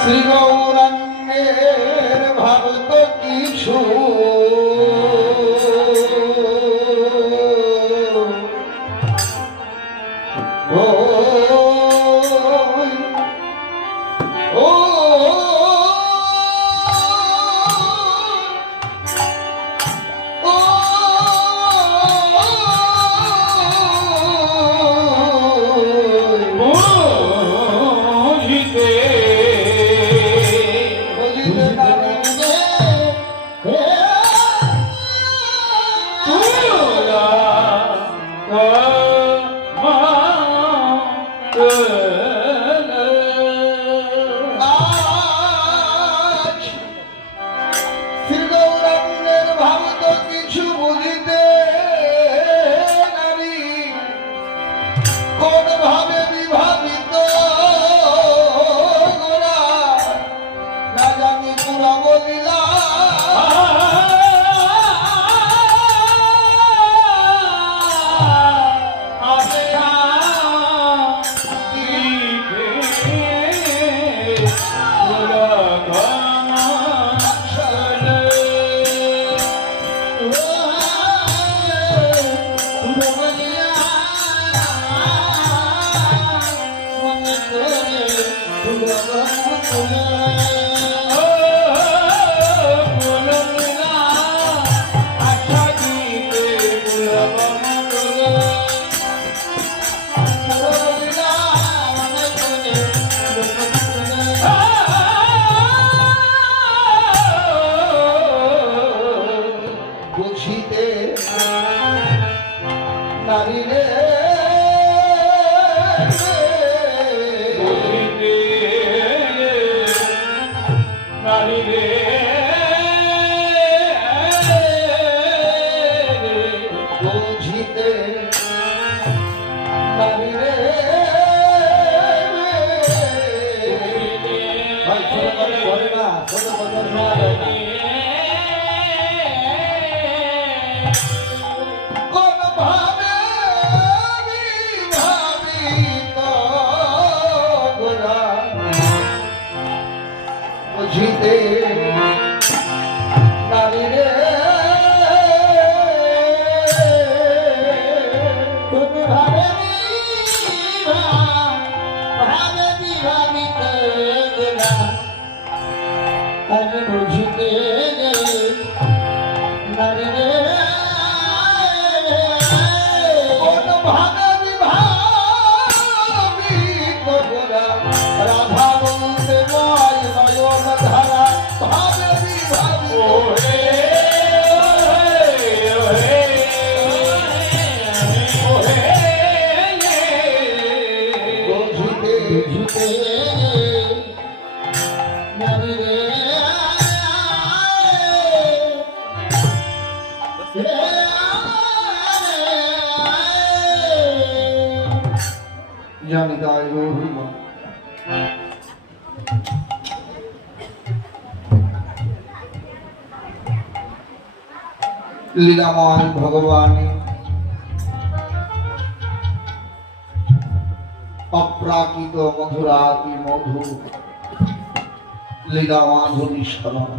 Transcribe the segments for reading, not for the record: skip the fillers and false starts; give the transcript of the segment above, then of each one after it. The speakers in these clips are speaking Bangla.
শ্রী গৌরাঙ্গের ভারত কিছু বুঝতে লীলাময় ভগবানের অপ্রাকৃত মধুরাতি মধুর লীলামাধুরী স্মরণ।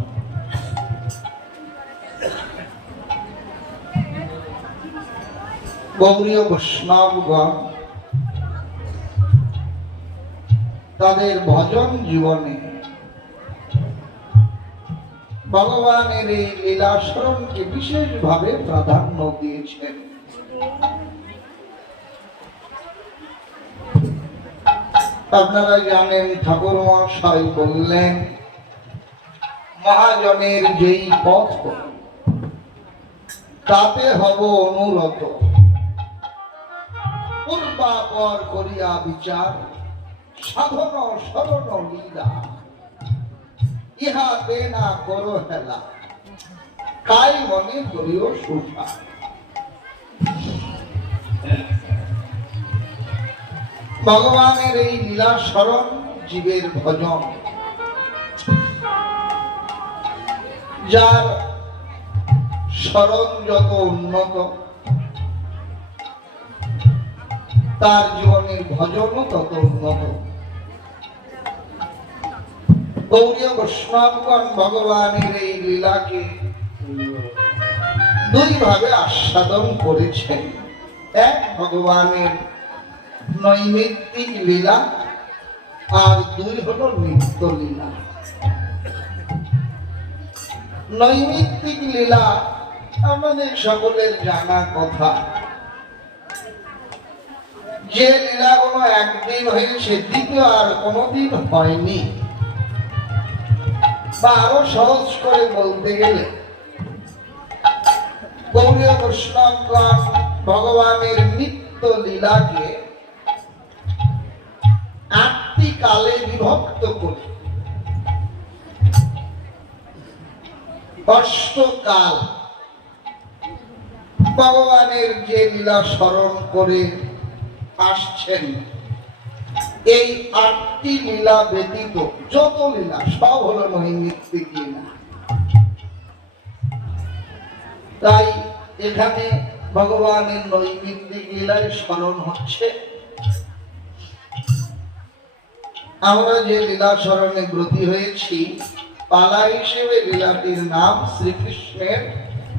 গৌরীয় বৈষ্ণবগণ তাদের ভজন জীবনে ভগবানের এই লীলা স্মরণকে বিশেষভাবে প্রাধান্য দিয়েছেন। আপনারা জানেন, ঠাকুর মহাশয় বললেন, মহাজনের যেই পথ তাতে হব অনুরত, পূর্বাপর করিয়া বিচার, সাধন শরণ লীলা, ইহাতে না করো হেলা, কাই মনে করিও সুখা। ভগবানের এই লীলা স্মরণ জীবের ভজন, যার স্মরণ যত উন্নত তার জীবনের ভজনও তত উন্নত। গৌরীয় বৈষ্ণবগণ ভগবানের এই লীলাকে দুই ভাবে আস্বাদন করেছেন। এক, ভগবানের নৈমিত্তিক লীলা, আর দুই হলো নিত্য লীলা। নৈমিত্তিক লীলা আমাদের সকলের জানা কথা, যে লীলাগুলো একদিন হয়েছে দ্বিতীয় আর কোনোদিন হয়নি, বা আরো সহজ করে বলতে গেলে গৌরীয় বৈষ্ণবগণ ভগবানের নিত্য লীলাকে 8টি কালে বিভক্ত করে অষ্টকাল ভগবানের যে লীলা স্মরণ করে আসছেন, এই 8টি লীলা ব্যতীত যত লীলা সব হলো নৈমিত্তিক লীলা। তাই এখানে ভগবানের নৈমিত্তিক লীলায় স্মরণ হচ্ছে। আমরা যে লীলা স্মরণে ব্রতী হয়েছি, পালা হিসেবে লীলাটির নাম শ্রীকৃষ্ণের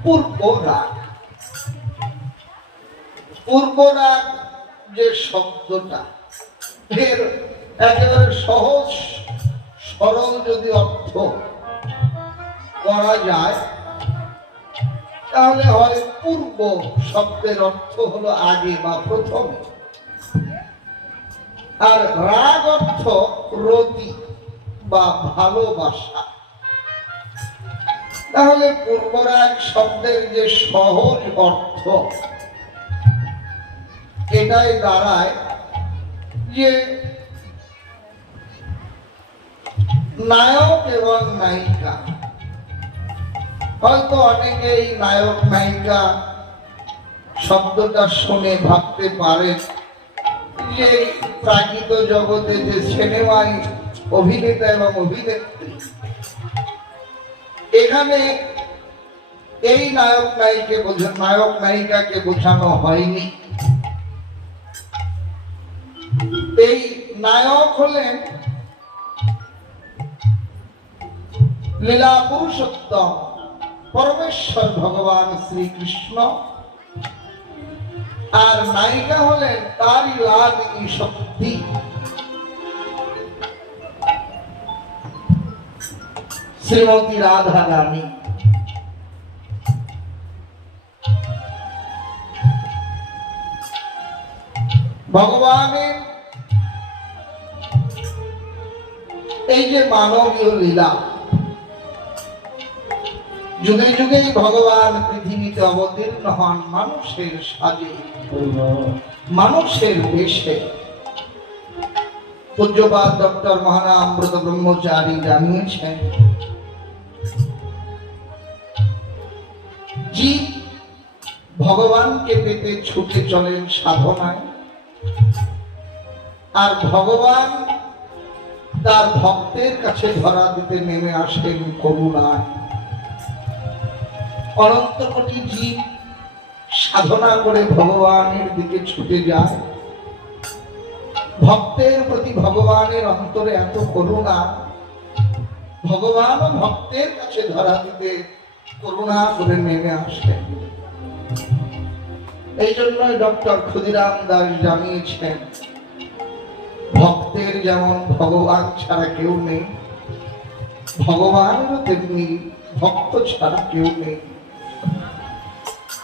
পূর্ব রাগ। পূর্ব রাগ যে শব্দটা, এর একেবারে সহজ সরল যদি অর্থ করা যায়, তাহলে হয় পূর্ব শব্দের অর্থ হলো আগে বা প্রথমে, আর রাগ অর্থ রতি বা ভালোবাসা। তাহলে পূর্বরাগ শব্দের যে সহজ অর্থ, এটাই দাঁড়ায় যে নায়ক এবং নায়িকা। হয়তো অনেকেই নায়ক নায়িকা শব্দটা শুনে ভাবতে পারেন যে প্রাকৃত জগতে যে সিনেমায় অভিনেতা এবং অভিনেত্রী, এখানে এই নায়ক নায়িকাকে বোঝানো হয়নি। এই নায়ক হলেন লীলা পুরুষোত্তম পরমেশ্বর ভগবান শ্রীকৃষ্ণ, আর নায়িকা হলেন তারই লাদিনী শক্তি শ্রীমতী রাধা রানী। ভগবানের এই যে মানবীয় লীলা, যুগে যুগেই ভগবান পৃথিবীতে অবতীর্ণ হন মানুষের সাজে, মানুষের বেশে। পূজ্যপাদ ডক্টর মহানামব্রত ব্রহ্মচারী জানিয়েছেন, জীব ভগবানকে পেতে ছুটে চলেন সাধনায়, আর ভগবান তার ভক্তের কাছে ধরা দিতে নেমে আসেন করুণায়। অনন্ত কোটি জীব সাধনা করে ভগবানের দিকে ছুটে যায়, ভক্তের প্রতি ভগবানের অন্তরে এত করুণা, ভগবান ভক্তের কাছে ধরা দিতে করুণা করে নেমে আসেন। এই জন্যই ডক্টর ক্ষুদিরাম দাস জানিয়েছেন, ভক্তের যেমন ভগবান ছাড়া কেউ নেই, ভগবানেরও তেমনি ভক্ত ছাড়া কেউ নেই।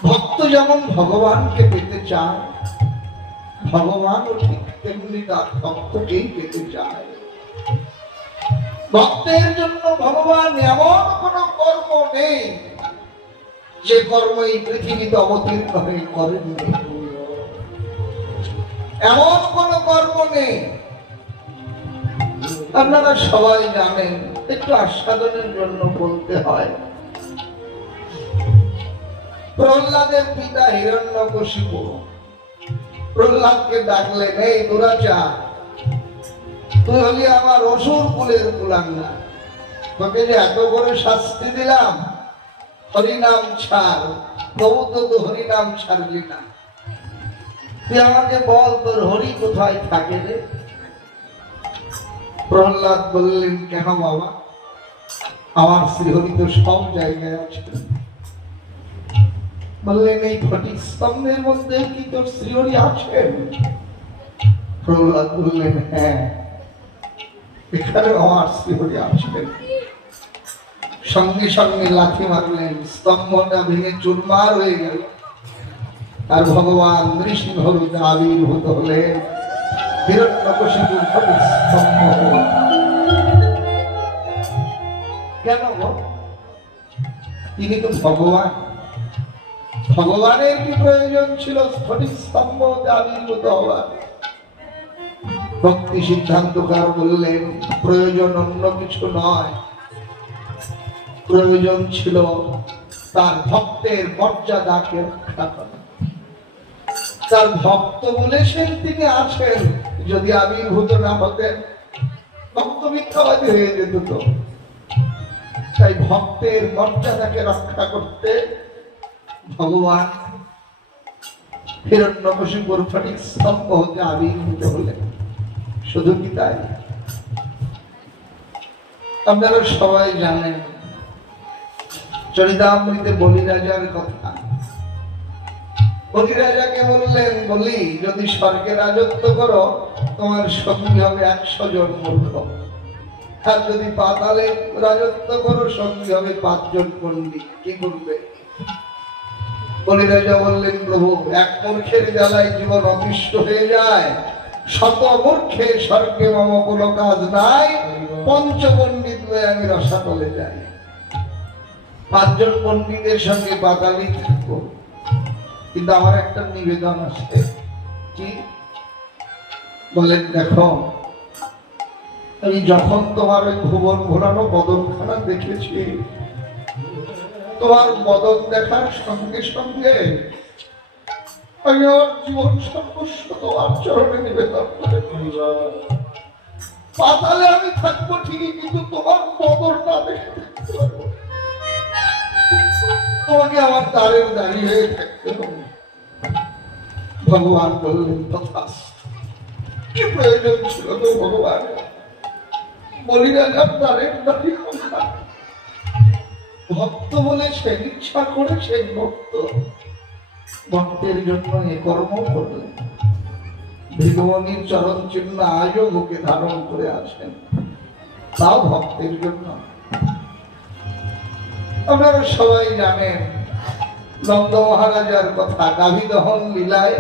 ভক্ত যেমন ভগবানকে পেতে চায়, ভগবানও ঠিক তেমনি তার ভক্তকেই পেতে চায়। ভক্তের জন্য ভগবান এমন কোন কর্ম নেই যে কর্ম এই পৃথিবীতে অবতীর্ণ হয়ে করেননি, এমন কোন কর্ম নেই। আপনারা সবাই জানেন, একটু আস্বাদনের জন্য বলতে হয়, প্রহ্লাদের পিতা হিরণ্যকশিপু প্রহ্লাদকে ডাকলেন, এই দুরাচার, তুই হলি আমার অসুর কুলের কুলাঙ্গা, তোকে যে এত করে শাস্তি দিলাম, হরিনাম ছাড়, তবু তো তুই হরিনাম ছাড়লি না। তুই আমাকে বল, তোর হরি কোথায় থাকে রে? প্রহ্লাদ বললেন, কেন বাবা, আমার শ্রীহরি তো সব জায়গায় আছে। বললেন, এই ফটিক স্তম্ভের মধ্যে কি তোর শ্রীহরি আছেন? প্রহ্লাদ বললেন, হ্যাঁ, এখানে আমার শ্রীহরি আছেন। সঙ্গে সঙ্গে লাথি মারলেন, স্তম্ভটা ভেঙে চুরমার হয়ে গেল, আর ভগবান নৃসিংহরূপে আবির্ভূত হলেন। হিরণ্যকশিপুর ফটিক স্তম্ভ হল। কেন? তিনি তো ভগবান, ভগবানের কি প্রয়োজন ছিল ফটিক স্তম্ভ আবির্ভূত হওয়ার? ভক্তি সিদ্ধান্তকার বললেন, প্রয়োজন অন্য কিছু নয়, প্রয়োজন ছিল তার ভক্তের মর্যাদাকে রক্ষা করা। তার ভক্ত বলেছেন তিনি আছেন, যদি আবির্ভূত না হতেন ভক্ত মিথ্যাবাদী হয়ে যেত। তো তাই ভক্তের মর্যাদাকে রক্ষা করতে ভগবান হিরণ্যকশিপুর ফটিক স্তম্ভ হতে আবির্ভূত হলেন। শুধু কি তাই? আপনারা সবাই জানেন চরিতামৃতে বলি রাজার কথা। বলি রাজাকে বললেন, বলি, যদি স্বর্গে রাজত্ব করো তোমার সঙ্গী হবে 100 জন মূর্খ, আর যদি পাতালে রাজত্ব করো সঙ্গী হবে 5 জন পণ্ডিত। কি করবে? বলি রাজা বললেন, প্রভু, এক মূর্খের জ্বালায় জীবন অতিষ্ঠ হয়ে যায়, শত মূর্খে স্বর্গে মম কোনো কাজ নাই, পঞ্চপণ্ডিত হয়ে আমি রসাতলে যাই। 5 জন পণ্ডিতের সঙ্গে পাতালি থাকবো, কিন্তু আমার একটা নিবেদন আছে। কি বলেন? দেখো, আমি যখন তোমার ওই ভুবন ঘোরানো বদনখানা দেখেছি, তোমার বদন দেখার সঙ্গে সঙ্গে আমি আমার জীবন সর্বস্ব তোমার চরণে নিবেদন করে পাতালে আমি থাকবো ঠিকই, কিন্তু তোমার বদন না দেখে থাকতে পারবো, তোমাকে আমার দ্বারের দাঁড়িয়ে হয়ে থাকতে হবে। ভগবান বললেন, তথাস্তু। কি প্রয়োজন ছিল তো ভগবান বলি রাজার দ্বারের দাঁড়িয়ে? ভক্ত বলেছেন, ইচ্ছা করেছেন, ভক্ত ভক্তের জন্য এ কর্ম করলেন। ভৃগুমুনির চরণ চিহ্ন আজও বুকে ধারণ করে আছেন, তাও ভক্তের জন্য। আপনারা সবাই জানেন নন্দ মহারাজার কথা। গাভী দহন লীলায়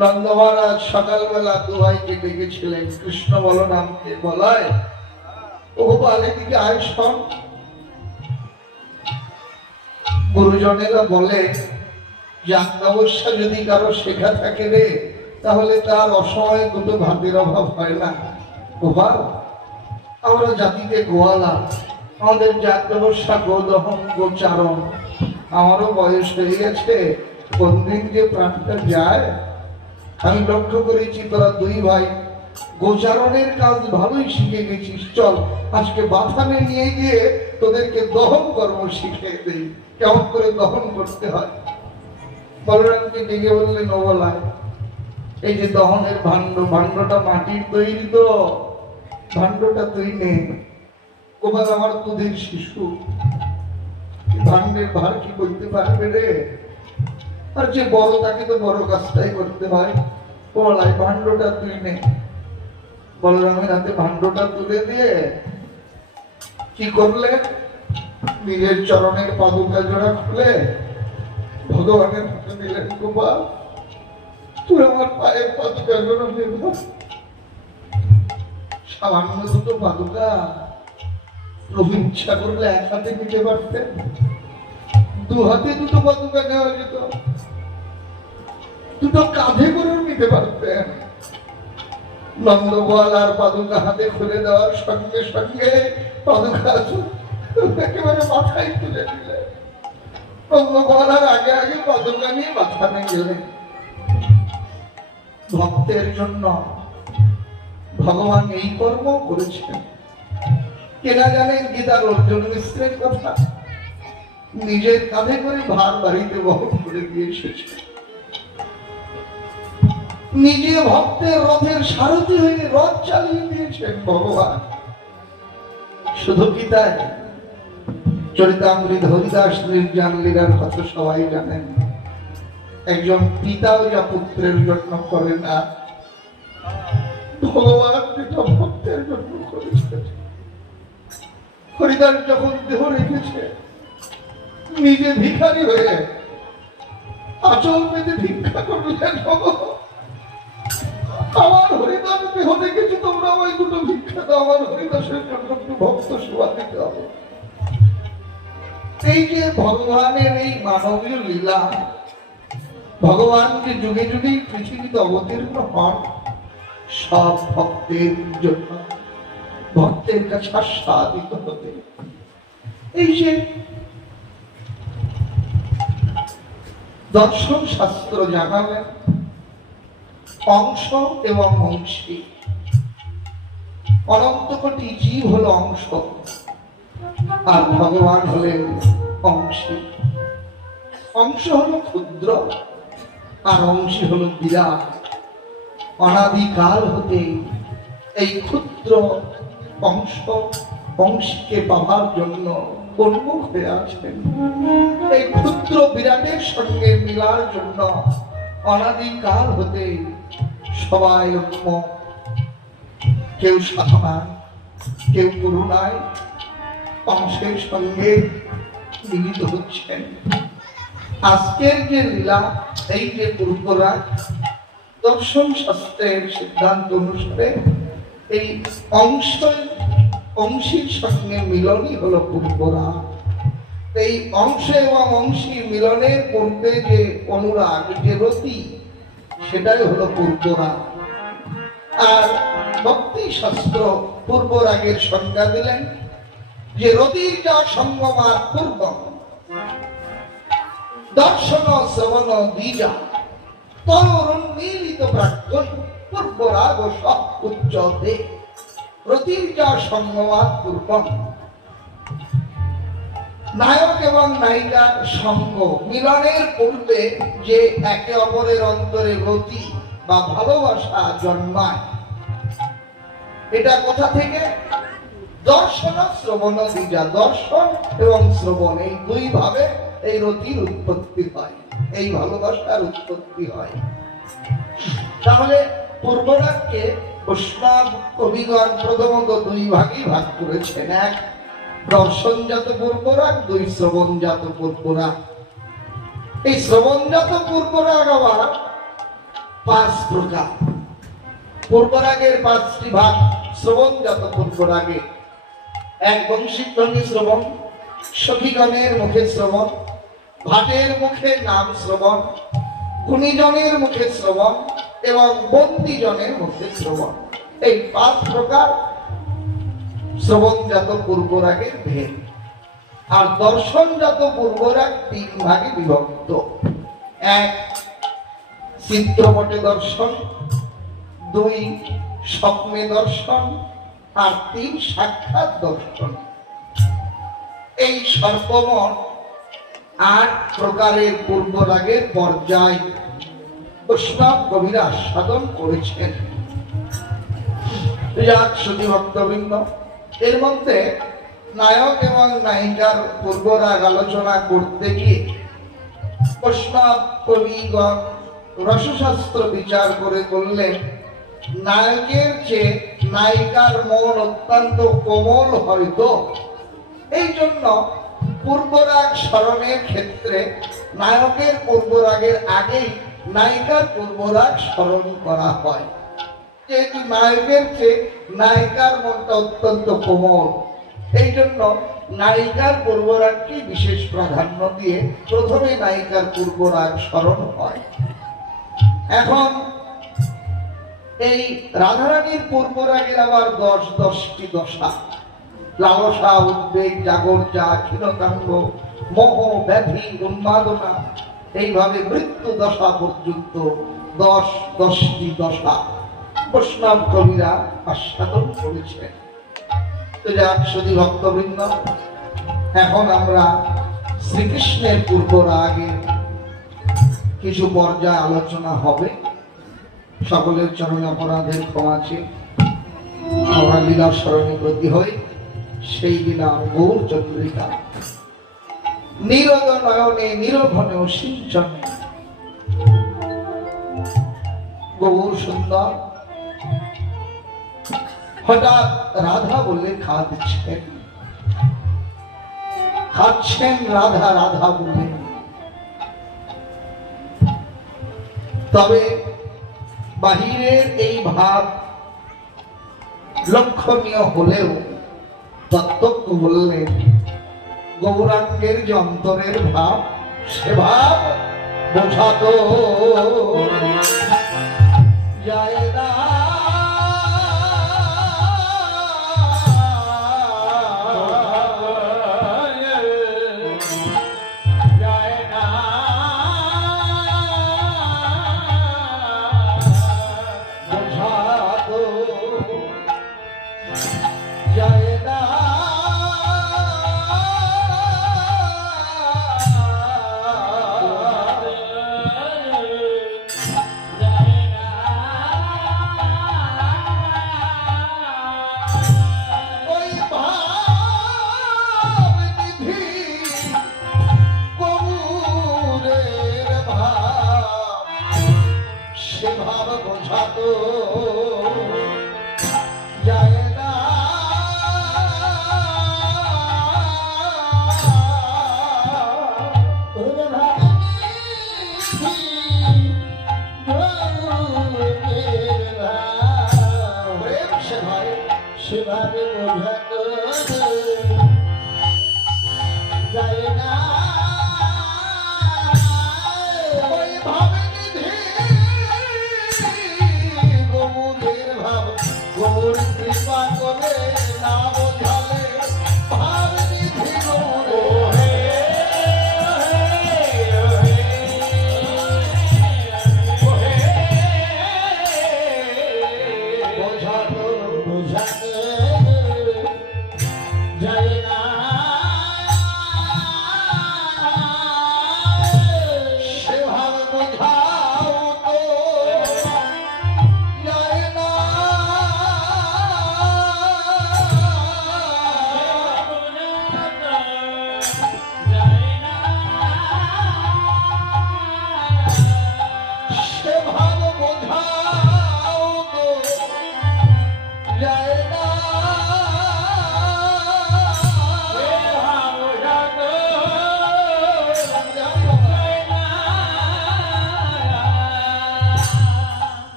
নন্দ মহারাজ সকালবেলা 2 ভাইকে ডেকেছিলেন, কৃষ্ণ বলরামকে, বলায়, ও গোপাল, এদিকে আয় শোন। গুরুজনেরা বলে যে অমাবস্যা যদি কারো শেখা থাকে রে, তাহলে তার অসময়ে 2 ভাতের অভাব হয় না। গোপাল, আমরা জাতিতে গোয়ালা, আমাদের জাত ব্যবসা গোদহন, গোচারণ। আমারও বয়স হয়ে গেছে, কোন দিন যে প্রাণটা যায়। আমি লক্ষ্য করেছি তোরা 2 ভাই গোচারণের কাজ ভালোই শিখে গেছিস, চল আজকে বাথানে নিয়ে গিয়ে তোদেরকে দহন কর্ম শিখিয়ে দেই, কেমন করে দহন করতে হয়। বলরামকে ডেকে বললেন, ও বলায়, এই যে দহনের ভাণ্ডটা মাটির তৈরি, তো ভাণ্ডটা তুই নে। ওবার আমার তোদের শিশু, ভাণ্ডের ভার কি বলতে পারবে রে? আর যে বড় তাকে তো বড় কাজটাই করতে হয়। বলায়, ভাণ্ডটা তুই নে। বলরামের হাতে ভাণ্ডটা তুলে দিয়ে কি করলে, নিজের চরণের পাদুকা জোড়া খুলে ভগবানের হাতে দিলেন। গোপাল, তুই আমার পায়ের পাদুকা জোড়া নেব। সামান্য দুটো পাদুকা প্রভু ইচ্ছা করলে এক হাতে নিতে পারতেন, দু হাতে দুটো পাদুকা নেওয়া যেত, দুটো কাঁধে করেও নিতে পারতেন। নন্দগোয়াল আর পাদুকা হাতে খুলে দেওয়ার সঙ্গে সঙ্গে পাদুকা একেবারে মাথায় তুলে দিলেন। নন্দগোয়াল আর আগে আগে পাদুকা নিয়ে মাথানে গেলেন। ভক্তের জন্য ভগবান এই কর্ম করেছেন। কেনা জানেন গীতার অর্জুন মিশ্রের কথা, নিজের কাঁধে করে ভার বাড়িতে বহন করে দিয়ে এসেছে। নিজে ভক্তের রথের সারথি হয়ে রথ চালিয়ে দিয়েছেন ভগবান। শুধু কি তাই, চরিতামৃত হরিদাস নির্জান লীলার কথা সবাই জানেন। একজন পিতাও যা পুত্রের জন্য করে না, ভগবান যেটা ভক্তের জন্য করেছে। হরিদাস যখন দেহ রেখেছে, নিজে ভিখারি হয়ে আচল পেতে ভিক্ষা করলেন। আমার হরিদাস দেহ দেখেছি, তোমরা ওই দুটো ভিক্ষা দাও, আমার হরিদাসের জন্য একটু ভক্ত সেবা দিতে হবে। এই যে ভগবানের এই মানবীয় লীলা, ভগবান যে যুগে যুগে পৃথিবীতে অবতীর্ণ হন সব ভক্তের জন্য, ভক্তের কাছে আস্বাদিত হতে। এই যে দর্শন শাস্ত্র জানালেন অংশ এবং অংশী। অনন্ত কোটি জীব হলো অংশ, আর ভগবান হলেন অংশী। অংশ হলো ক্ষুদ্র আর অংশী হলো বিরাট। অনাদিকাল হতে এই ক্ষুদ্র অংশ অংশীকে পাওয়ার জন্য উন্মুখ হয়ে আছেন। এই ক্ষুদ্র বিরাটের সঙ্গে মিলার জন্য অনাদিকাল হতে সবাই উন্মুখ। কেউ সাধনায়, কেউ করুণায় অংশের সঙ্গে মিলিত হচ্ছেন। আজকের যে লীলা, এই যে পূর্বরা দর্শন শাস্ত্রের সিদ্ধান্ত অনুসারে এই অংশীর সঙ্গে মিলনই হলো পূর্বরা। এই অংশ এবং অংশী মিলনের পূর্বে যে অনুরাগ, যে রতি, সেটাই হলো পূর্বরা। আর ভক্তি শাস্ত্র পূর্বরাগের সংজ্ঞা দিলেন যে রতির যা সঙ্গমার পূর্ব দর্শন শ্রবণ দ্বিজা তরুন্মিলিত প্রাক্তন পূর্বরাগ সব উচ্চতে। রতির যা সঙ্গমার পূর্ব, নায়ক এবং নায়িকার সঙ্গ মিলনের পূর্বে যে একে অপরের অন্তরে রতি বা ভালোবাসা জন্মায়, এটা কোথা থেকে? দর্শন শ্রবণ দ্বিজা। দর্শন এবং শ্রবণ এই দুই ভাবে এই রতির উৎপত্তি হয়, এই ভালোবাসার উৎপত্তি হয়। তাহলে পূর্বরাগকে বৈষ্ণব কবিগণ প্রথমত দুই ভাগই ভাগ করেছেন। এক দর্শনজাত পূর্বরাগ, দুই শ্রবণজাত পূর্বরাগ। এই শ্রবণজাত পূর্বরাগ আবার 5 প্রকার। পূর্বরাগের 5টি ভাগ শ্রবণজাত পূর্বরাগে। এক বংশীধ্বনি শ্রবণ, সখীগণের মুখে শ্রবণ, ভাটের মুখে নাম শ্রবণ, গুণীজনের মুখে শ্রবণ এবং বন্দীজনের মুখে শ্রবণ। এই 5 প্রকার শ্রবণজাত পূর্বরাগের ভেদ। আর দর্শনজাত পূর্বরাগ 3 ভাগে বিভক্ত। এক চিত্রপটে দর্শন, 2 স্বপ্নে দর্শন আর 3 সাক্ষাৎ দর্শন। এই সর্বমোট 8 প্রকারের পূর্বরাগের পর্যায় বৈষ্ণব কবিরা সাধন করেছেন। সুধী ভক্তবৃন্দ, এর মধ্যে নায়ক এবং নায়িকার পূর্বরাগ আলোচনা করতে গিয়ে বৈষ্ণব কবিগণ রসশাস্ত্র বিচার করে বললেন, নায়কের চেয়ে নায়িকার মন অত্যন্ত কোমল হয়তো, এই জন্য পূর্বরাগ স্মরণের ক্ষেত্রে নায়কের পূর্বরাগের আগেই নায়িকার পূর্বরাগ স্মরণ করা হয়। যেহেতু নায়কের চেয়ে নায়িকার মনটা অত্যন্ত কোমল, এই জন্য নায়িকার পূর্বরাগকে বিশেষ প্রাধান্য দিয়ে প্রথমে নায়িকার পূর্বরাগ স্মরণ হয়। এখন এই রাধারানীর পূর্বরাগের আবার 10টি দশা, লালসা, উদ্বেগ, জাগরজা, ক্ষীণতাঙ্গ, মোহ, ব্যাধি, উন্মাদনা, এইভাবে মৃত্যু দশা পর্যন্ত 10টি দশা বৈষ্ণব কবিরা আস্বাদন করেছেন। তো যাক সুধী ভক্তবৃন্দ, এখন আমরা শ্রীকৃষ্ণের পূর্বরাগের কিছু পর্যায় আলোচনা হবে। সকলের চরণে অপরাধের ক্ষমা চেয়ে আমরা লীলা স্মরণে ব্রতী হই। সেই লীলা গৌর চন্দ্রিকা, নীরদ নয়নে নিরভনে সিঞ্চনে গৌর সুন্দর। হঠাৎ রাধা বলে খাচ্ছেন রাধা রাধা বলে। তবে বাহিরের এই ভাব লক্ষণীয় হলেও তত্ত্বজ্ঞ বললেন, গৌরাঙ্গের যে অন্তরের ভাব, সে ভাব বোঝাতো যায় না।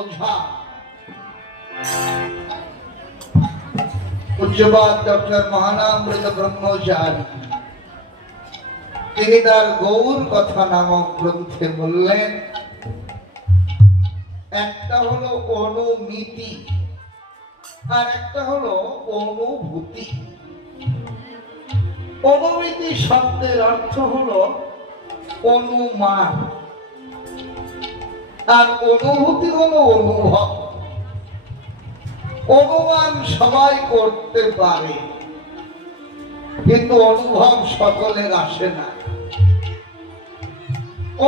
ওঝা পূজ্যপাদ ডক্টর মহানামৃত ব্রহ্মচারী তিনি তার গৌর কথা নামক গ্রন্থে বললেন, একটা হলো অনুমিতি আর একটা হলো অনুভূতি। অনুমিতি শব্দের অর্থ হলো অনুমান, আর অনুভূতি হলো অনুভব। অনুমান সবাই করতে পারে, কিন্তু অনুভব সকলের আসে না।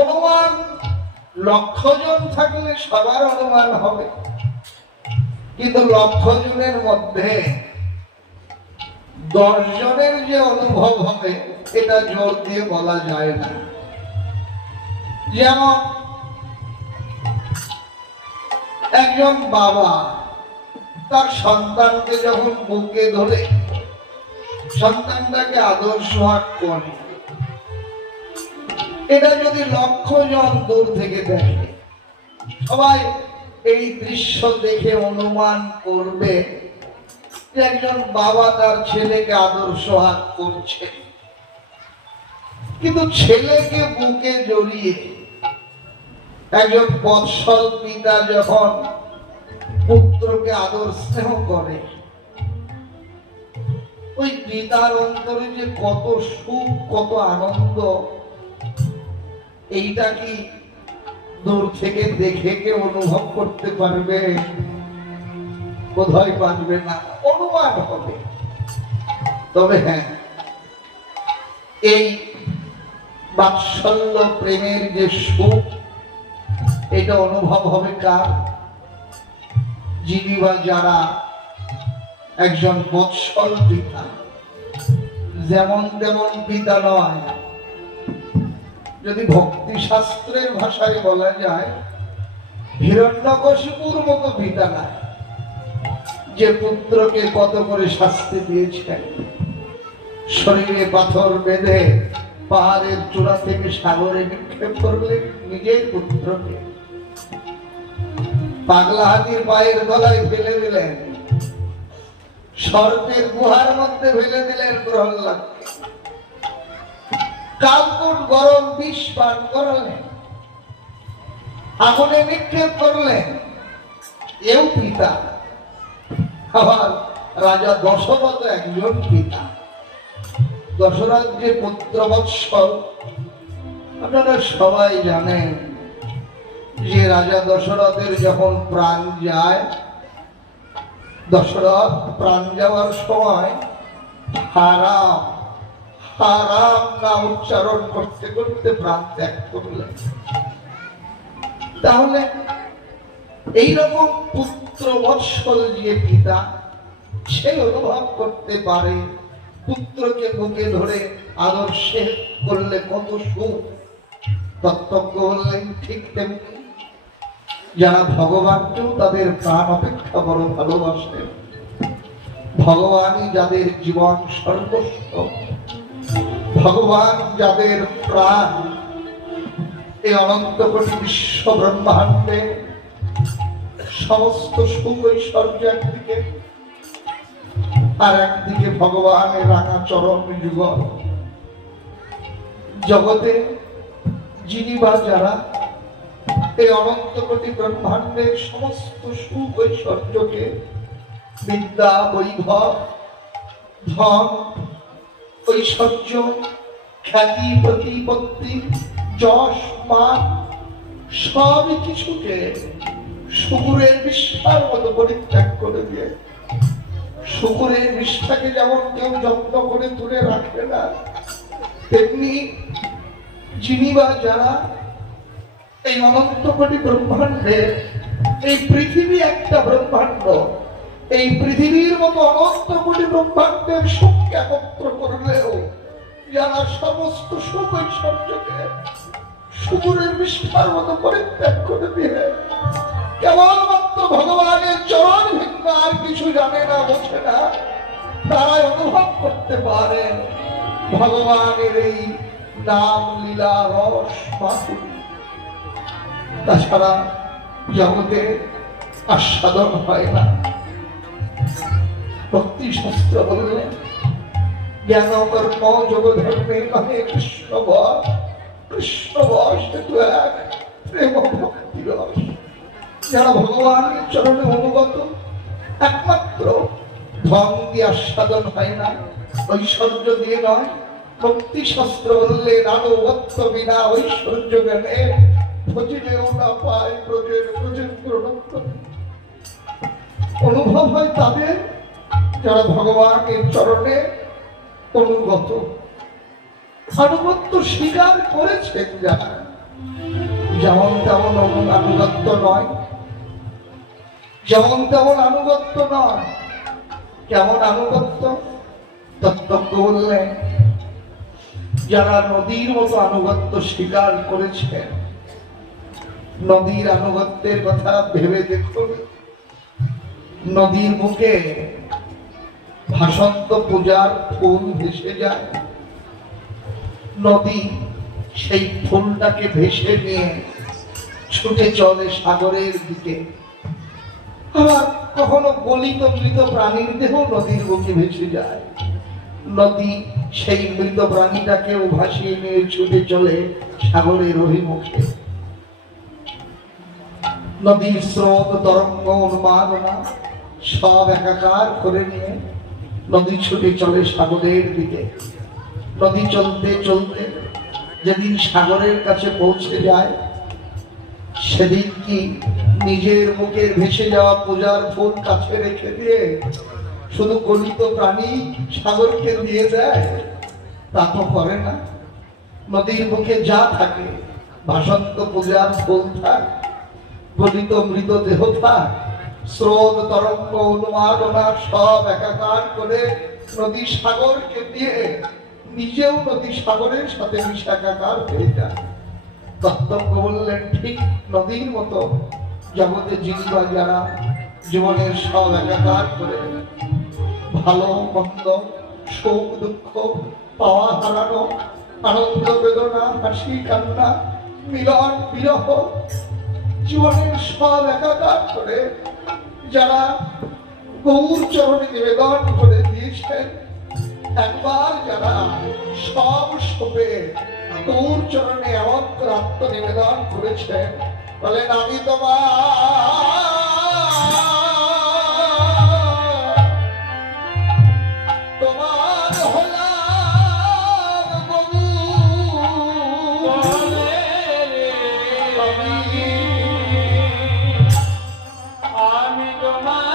অনুমান 1,00,000 জন থাকলে সবার অনুমান হবে, কিন্তু 1,00,000 জনের মধ্যে 10 জনের যে অনুভব হবে এটা জোর দিয়ে বলা যায় না। যেমন একজন বাবা তার সন্তানকে যখন বুকে ধরে সন্তানটাকে আদর সোহাগ করে, এটা যদি 1,00,000 জন দূর থেকে দেখে, সবাই এই দৃশ্য দেখে অনুমান করবে যে একজন বাবা তার ছেলেকে আদর সোহাগ করছে। কিন্তু ছেলেকে বুকে জড়িয়ে একজন বৎসল পিতা যখন পুত্রকে আদর স্নেহ করে, ওই পিতার অন্তরে যে কত সুখ, কত আনন্দ, এইটা কি দূর থেকে দেখে কে অনুভব করতে পারবে? বোধহয় পারবে না, অনুমান হবে। তবে হ্যাঁ, এই বাৎসল্য প্রেমের যে সুখ, এটা অনুভব হবে কার? যিনি বা যারা একজন বৎসল পিতা, যেমন তেমন পিতা নয়। যদি ভক্তি শাস্ত্রের ভাষায় বলা যায়, হিরণ্যকশিপুর মতো পিতা না, যে পুত্রকে কত করে শাস্তি দিয়েছেন, শরীরে পাথর বেঁধে পাহাড়ের চূড়া থেকে সাগরে নিক্ষেপ করলেন নিজের পুত্রকে, পাগলা হাতির পায়ের গলায় ফেলে দিলেন, সর্পের গুহার মধ্যে ফেলে দিলেন প্রহ্লাদকে, কালকুট গরম বিষ পান করালেন, আগুনে নিক্ষেপ করলেন, এও পিতা। আবার রাজা দশরথ একজন পিতা। দশরথ যে পুত্রবৎসল, আপনারা সবাই জানেন যে রাজা দশরথের যখন প্রাণ যায়, দশরথ প্রাণ যাওয়ার সময় হারাম হারাম না উচ্চারণ করতে করতে প্রাণ ত্যাগ করলেন। তাহলে এইরকম পুত্র বৎসল যে পিতা, সে অনুভব করতে পারে পুত্রকে বুকে ধরে আদর্শে করলে কত সুখ। তত্ত্বজ্ঞ বললেন ঠিক তেমনি যারা ভগবানকেও তাদের প্রাণ অপেক্ষা বড় ভালোবাসেন, ভগবানই যাদের জীবন সর্বস্ব, ভগবান যাদের প্রাণ, এই অনন্ত কোটি বিশ্ব ব্রহ্মাণ্ডে সমস্ত সুখ ঐশ্বর্য একদিকে, আর একদিকে ভগবানের রাঙা চরণ যুগল। জগতে যিনি বা যারা এই অনন্ত কোটি ব্রহ্মাণ্ডের সমস্ত সুখ ঐশ্বর্যকে, বিদ্যা, বৈভব, ধন, ঐশ্বর্য, খ্যাতি, প্রতিপত্তি, যশ, মান, সব কিছুকে শুকুরের বিষ্ঠার মতো পরিত্যাগ করে দিয়ে, শুকুরের বিষ্ঠাকে যেমন কেউ যত্ন করে তুলে রাখে না, তেমনি যিনি বা যারা এই অনন্ত কোটি ব্রহ্মাণ্ডে, এই পৃথিবী একটা ব্রহ্মাণ্ড, এই পৃথিবীর মতো অনন্ত কোটি ব্রহ্মাণ্ডের সুখকে একত্র করলেও যারা সমস্ত সুখ ঐশ্বর্যকে শুকুরের বিষ্ঠার মতো পরিত্যাগ করে দিয়ে কেবলমাত্র ভগবানের চরণ ভিন্ন আর কিছু জানে না, বোঝে না, তারাই অনুভব করতে পারে ভগবানের এই নাম, লীলা, রস, মাধুরী। তাছাড়া জগতে আস্বাদন হয় না। ভক্তি শাস্ত্র বললেন জ্ঞান কর্ম যোগ ধর্মে নহে কৃষ্ণ বস, কৃষ্ণ বস হেতু এক প্রেম ভক্তি রস। যারা ভগবানের চরণে অনুগত, একমাত্র ধন দিয়ে আস্বাদন হয় না, ঐশ্বর্য দিয়ে নয়। ভক্তি শাস্ত্র বললেন আনুগত্য বিনা ঐশ্বর্য জ্ঞানে ভজিলেও না পায় ব্রজের ব্রজেন্দ্র নন্দন। অনুভব হয় তাদের যারা ভগবানের চরণে অনুগত। আনুগত্য স্বীকার করেছেন যারা, যেমন তেমন আনুগত্য নয়, যেমন তেমন আনুগত্য নয়। কেমন আনুগত্য? তত্ত্বজ্ঞ বললেন যারা নদীর মতো আনুগত্য স্বীকার করেছেন। নদীর আনুগত্যের কথা ভেবে দেখুন। নদীর বুকে ভাসন্ত পূজার ফুল ভেসে যায়, নদী সেই ফুলটাকে ভেসে নিয়ে ছুটে চলে সাগরের দিকে। আবার কখনো গলিত মৃত প্রাণীর দেহ নদীর বুকে ভেসে যায়, নদী সেই মৃত প্রাণীটাকে ভাসিয়ে নিয়ে ছুটে চলে সাগরের অভিমুখে। নদীর স্রোত তরঙ্গ উন্মাদনা সব একাকার করে নিয়ে নদী ছুটে চলে সাগরের দিকে। নদী চলতে চলতে যেদিন সাগরের কাছে পৌঁছে যায়, সেদিন কি নিজের মুখের ভেসে যাওয়া পূজার ফুল কাছে রেখে দিয়ে শুধু গলিত প্রাণী সাগরকে দিয়ে দেয়? তা তো করে না। নদীর মুখে যা থাকে, ভাসন্ত পূজার ফুল থাক, গলিত মৃতদেহ থাক, স্রোত তরঙ্গ উন্মাদনা সব একাকার করে নদী সাগরকে দিয়ে নিজেও নদী সাগরের সাথে মিশে একাকার হয়ে যায়। তত্ত্বজ্ঞ বললেন ঠিক নদীর মতো জগতে জীবিকা যারা জীবনের সব একাকার করে, ভালো মন্দ, সুখ দুঃখ, পাওয়া হারানো, আনন্দ বেদনা, হাসি কান্না, মিলন বিরহ, জীবনের সব একাকার করে যারা গৌর চরণে নিবেদন করে দিয়েছেন, একবার যারা সব সপে গৌর চরণে এমন আত্মনিবেদন করেছেন, বলেন আমি তোমার হলাম গরু, আমি তোমার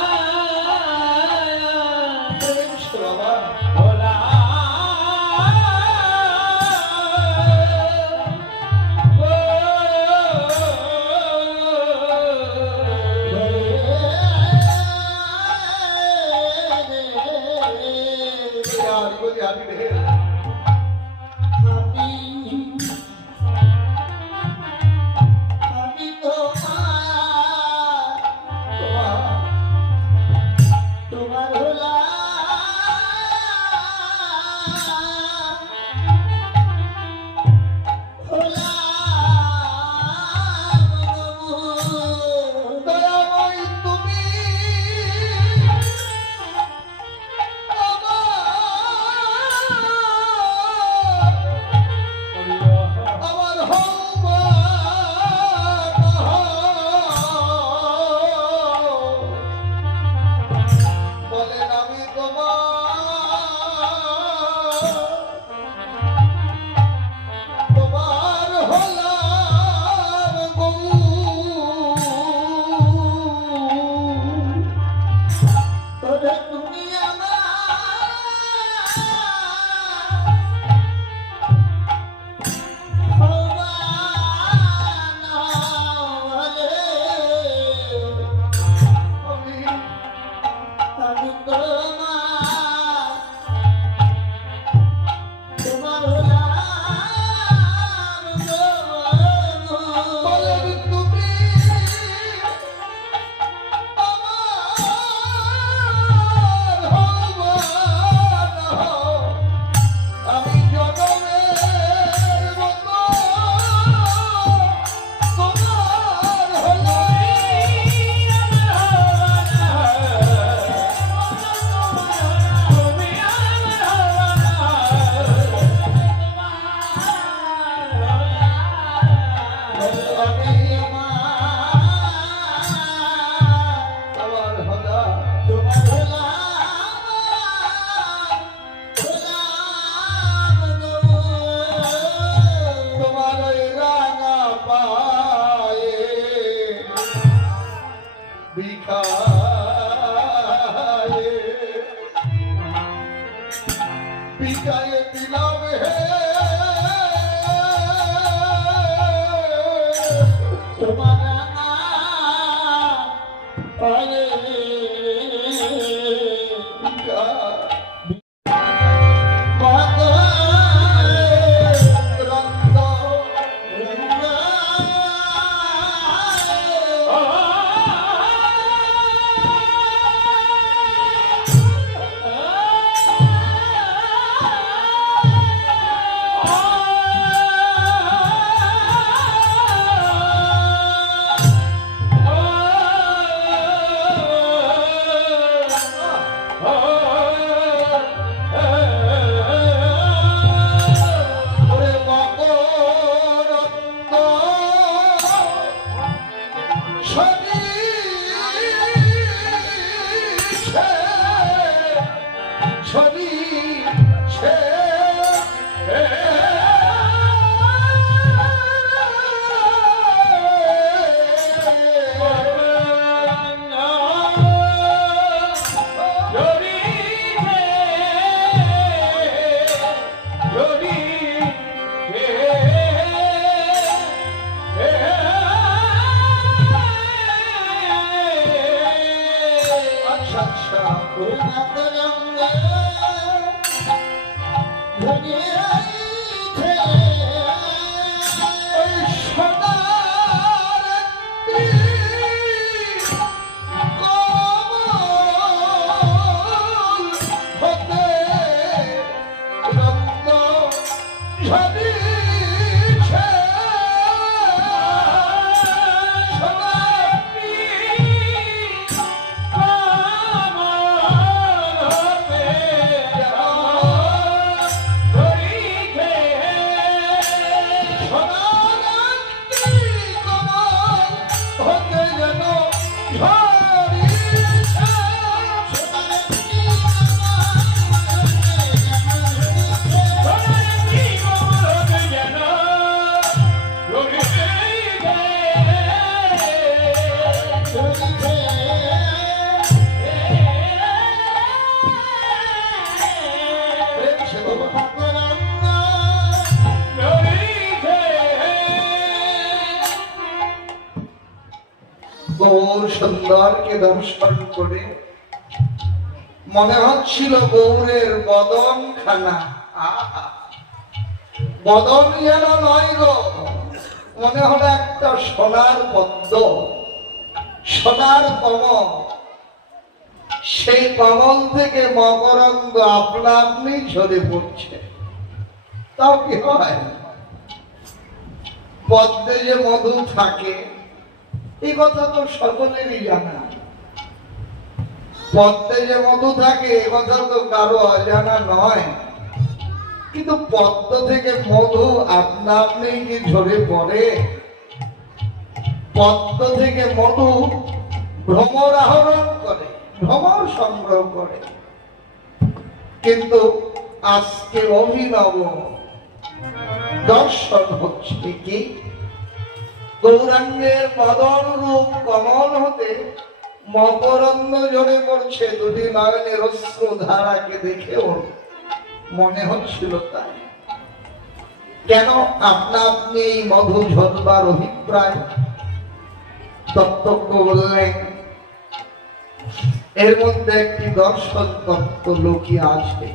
গৌর সুন্দরকে দর্শন করে মনে হচ্ছিল গৌরের বদন খানা, বদন যেন নয় গো, মনে হলো একটা সোনার পদ্ম, সোনার কমল। সেই কমল থেকে মকরন্দ আপনা আপনি ঝরে পড়ছে। তাও কি হয়, পদ্মে যে মধু থাকে এই কথা তো সকলেরই জানা। পদ্মে যে মধু থাকে এ কথা তো কারো অজানা নয়, কিন্তু পদ্ম থেকে মধু আপনা আপনি কি ঝরে পড়ে? পদ্ম থেকে মধু ভ্রমর আহরণ করে, ভ্রমর সংগ্রহ করে। কিন্তু আজকে অভিনব দর্শন হচ্ছে কি, গৌরাঙ্গের বদন রূপ কমল হতে মকরন্দ ঝরে পড়ছে। দুটি নয়নের অশ্রু ধারাকে দেখেও মনে হচ্ছিল তাই। কেন আপনা আপনি এই মধু ঝরবার অভিপ্রায়? তত্ত্বজ্ঞ বললেন এর মধ্যে একটি দর্শন তত্ত্ব লুকিয়ে আছে।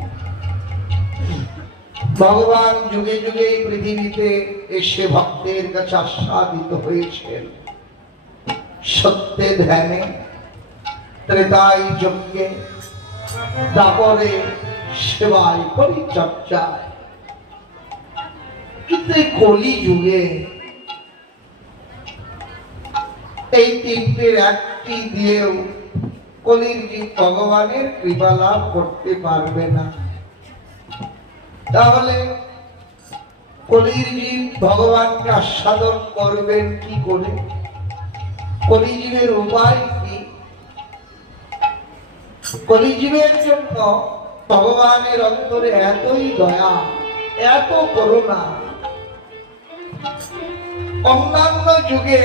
ভগবান যুগে যুগে পৃথিবীতে এসে ভক্তের কাছে আস্বাদিত হয়েছেন সত্যে ধ্যানে, ত্রেতায় যজ্ঞে, তারপরে সেবায় পরিচর্যায়। কিন্তু কলি যুগে এই তিনটির একটি দিয়েও কলির জীব ভগবানের কৃপা লাভ করতে পারবে না। তাহলে কলির জীব ভগবানকে আস্বাদন করবেন কি করে? কলিজীবের উপায় কি? কলিজীবের জন্য ভগবানের অন্তরে এতই দয়া, এত করুণা। অন্যান্য যুগে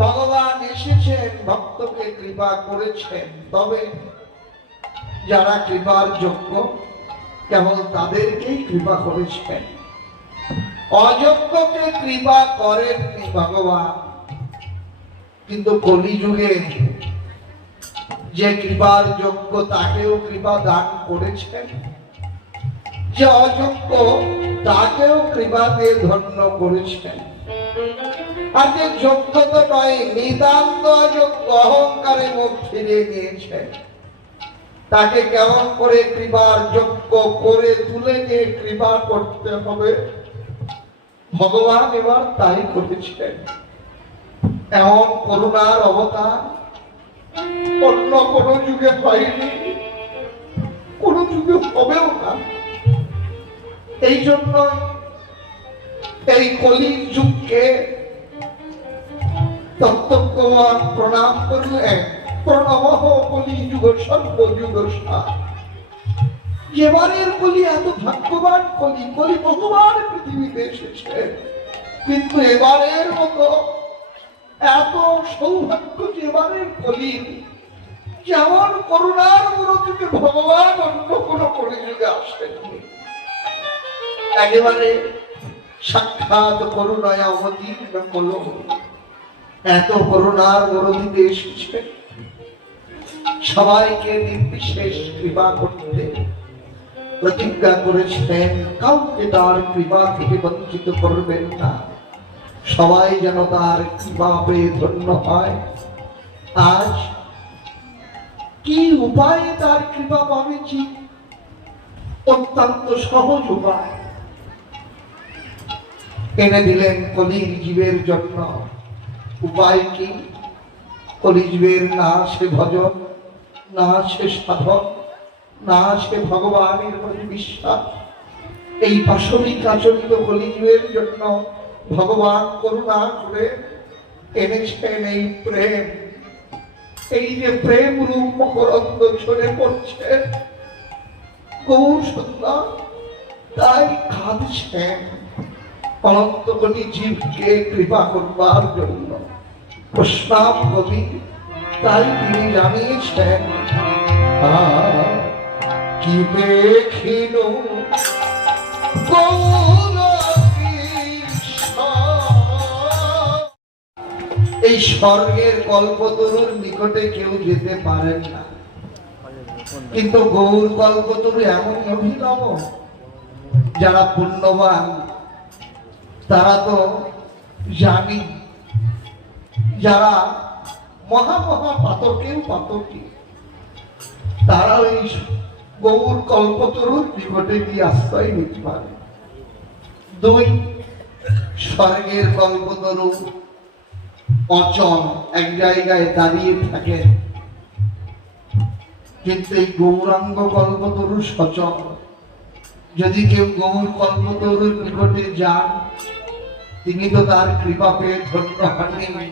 ভগবান এসেছেন, ভক্তকে কৃপা করেছেন, তবে যারা কৃপার যোগ্য কেবল তাদেরকেই কৃপা করেছেন, অযোগ্যকে কৃপা করেননি ভগবান। কিন্তু কলিযুগে যে কৃপার যোগ্য তাকেও কৃপা দান করেছেন, যে অযোগ্য তাকেও কৃপা দিয়ে ধন্য করেছেন। আর যে যোগ্য তো নয়, নিতান্ত অযোগ্য, অহংকারে মুখ ফিরিয়ে নিয়েছেন, তাকে কেমন করে কৃপার যোগ্য করে তুলে নিয়ে কৃপা করতে হবে, ভগবান এবার তাই করেছেন। এমন করুণার অবতার অন্য কোন যুগে হয়নি, কোন যুগে হবেও না। এই জন্য এই কলির যুগকে তত্ত্বজ্ঞান প্রণাম করলেন, প্রণমঃ কলি যুগ সর্ব যুগ সার। এবারের কলি এত ভাগ্যবান কলি, কলি বহুবার পৃথিবীতে এসেছে, কিন্তু এবারের মতো এত সৌভাগ্য যে এবারের কলি, যেমন করুণার মূর্তিতে ভগবান অন্য কোন কলিযুগে আসেননি। একেবারে সাক্ষাৎ করুণায় অবতীর্ণ করল, এত করুণার মূর্তিতে এসেছে সবাইকে নির্বিশেষ কৃপা করতে প্রতিজ্ঞা করেছেন, কাউকে তার কৃপা থেকে বঞ্চিত করবেন না, সবাই যেন তার কৃপা পেয়ে ধন্য হয়। আজ কি উপায়ে তার কৃপা পাবে? অত্যন্ত সহজ উপায় এনে দিলেন কলির জীবের জন্য। উপায় কি? কলিজীবের না সে ভজন, না সে সাধন, না সে ভগবানের প্রতি বিশ্বাস। এই পাশবিক আচরিত কলিজীবের জন্য ভগবান করুণা করে এনেছেন এই প্রেম। এই যে প্রেম রূপ মকরন্দ ঝরে পড়ছে, গৌর সুন্দর তাই কাঁদছেন অনন্ত কলি জীবকে কৃপা করবার জন্য। প্রস্তাব কবি তাই তিনি জানিয়েছেন, কি দেখিল এই স্বর্গের কল্পতরুর নিকটে কেউ যেতে পারেন না, কিন্তু গৌর কল্পতরু এমন অভিনব, যারা পুণ্যবান তারা তো জানি, যারা মহা মহা পাতকেও পাতকী তারা ওই গৌর কল্পতরুর নিকটে গিয়ে আশ্রয় নিতে পারে। দুই, স্বর্গের কল্পতরু অচল, এক জায়গায় দাঁড়িয়ে থাকে, কিন্তু এই গৌরাঙ্গ কল্পতরু সচল। যদি কেউ গৌর কল্পতরুর নিকটে যান, তিনি তো তার কৃপা পেয়ে ধন্য হননি।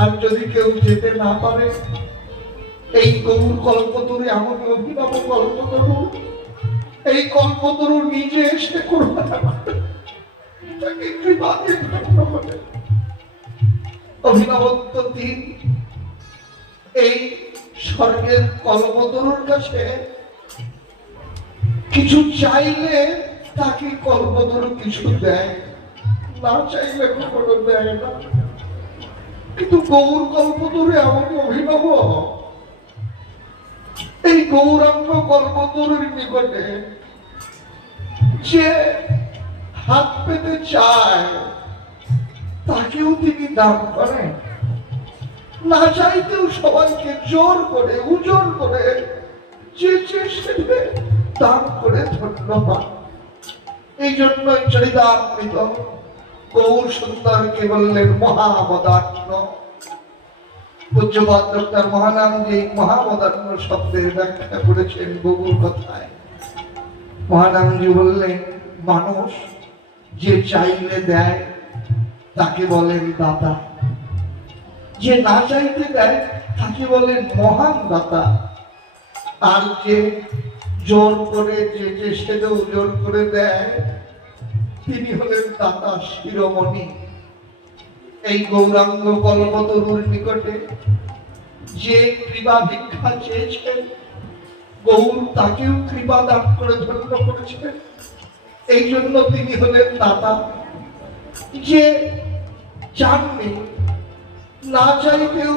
আর যদি কেউ যেতে না পারে, এই গৌর কল্পতরু এমন অভিনব কল্পতরু, এই কল্পতরু নিজে এসে করুণা করে তাকে কৃপা দিয়ে ধন্য করে। অভিনবত্ব তিন, এই স্বর্গের কল্পতরুর কাছে কিছু চাইলে তাকে কল্পতরু কিছু দেয়, না চাইলে কখনো দেয় না। কিন্তু গৌর কল্পতরু এমন অভিনব, এই গৌরাঙ্গ কল্পতরুর নিকটে যে হাত পেতে চায় তাকেও তিনি দান করেন, না চাইতেও সবাইকে জোর করে উজোর করে যে সেটা দান করে ধন্যবাদ। এই জন্যই চরিতামৃত গৌর সুন্দরকে বললেন মহাবদান্ন। পূজ্যপাদ ডক্টর মহানাম যে মহাবদান্ন শব্দের ব্যাখ্যা করেছেন গৌর কথায়। মহানামজি বললেন, মানুষ যে চাইলে দেয় তাকে বলেন দাতা, যে না চাইতে দেয় তাকে বলেন মহান দাতা, আর যে জোর করে যে সেটাও জোর করে দেয় তিনি হলেন দাতা শিরোমণি। এই গৌরাঙ্গ কল্পতরুর নিকটে যে কৃপা ভিক্ষা চেয়েছেন, গৌর তাকেও কৃপা দান করে ধন্য করেছেন। এই জন্য তিনি হলেন দাতা। যে চাননি, না চাইতেও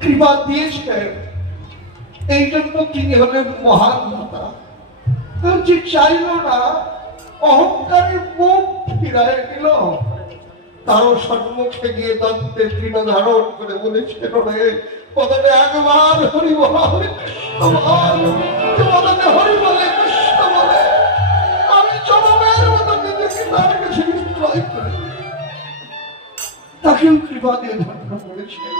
কৃপা দিয়েছেন, এই জন্য তিনি হলেন মহান দাতা। আর যে চাইল না, অহংকারে মুখ ফিরায় দিল, তারও সম্মুখে গিয়ে দন্তের তৃণ ধারণ করে বলেছেন, বদনে একবার হরি বল, হরি কৃষ্ণ বল, বদনে হরি বলে কৃষ্ণ বলে, আমি জনমের মতো নিজেকে তার কাছে বিক্রয় করে তাকেও কৃপা দিয়ে ধন্য করেছেন।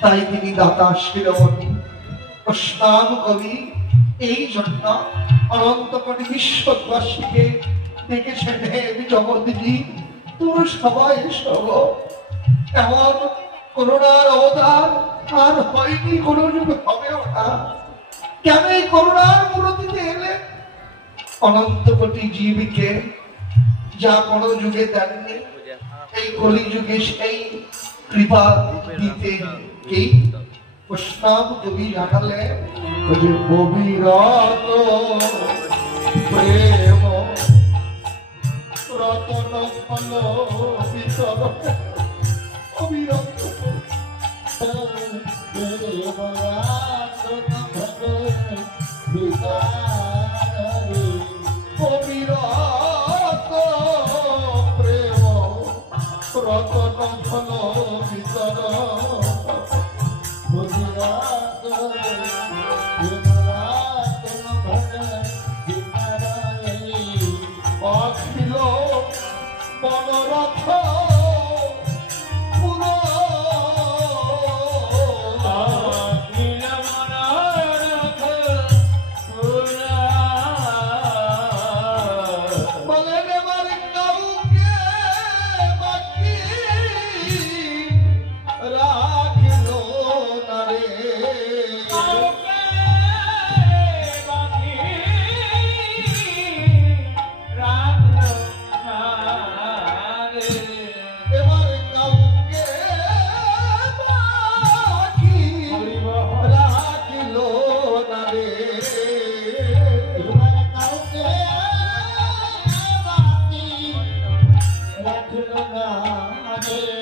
তাই তিনি দাতা শিরোমণি। প্রস্তাব কবি এই জন্য অনন্ত কোটি বিশ্ববাসীকে ডেকেছেন, হে জগৎজীব তোমরা সবাই সব এমন করুণার অবতার আর হয়নি কোনো যুগে, হবেও না। কেন এই করুণার মূর্তিতে এলে? অনন্ত কোটি জীবকে যা কোনো যুগে দেননি, এই কলি যুগে সেই কৃপা দিতে এই বৈষ্ণব কবি জানালে যে অবিরত প্রেম রতন ফল বিতর, অবিরত অবিরত প্রেম রতন ফল বিতর, অখিল মনোরথ পুর অখিল মনোরথ পুরা। বলেন এবার কাউকে বাকি রাখিল না রে, কাউকে বাকি রাখলো না রে। এবার কাউকে বাকি রাখিল না রে, এবার কাউকে বাকি রাখলো না রে।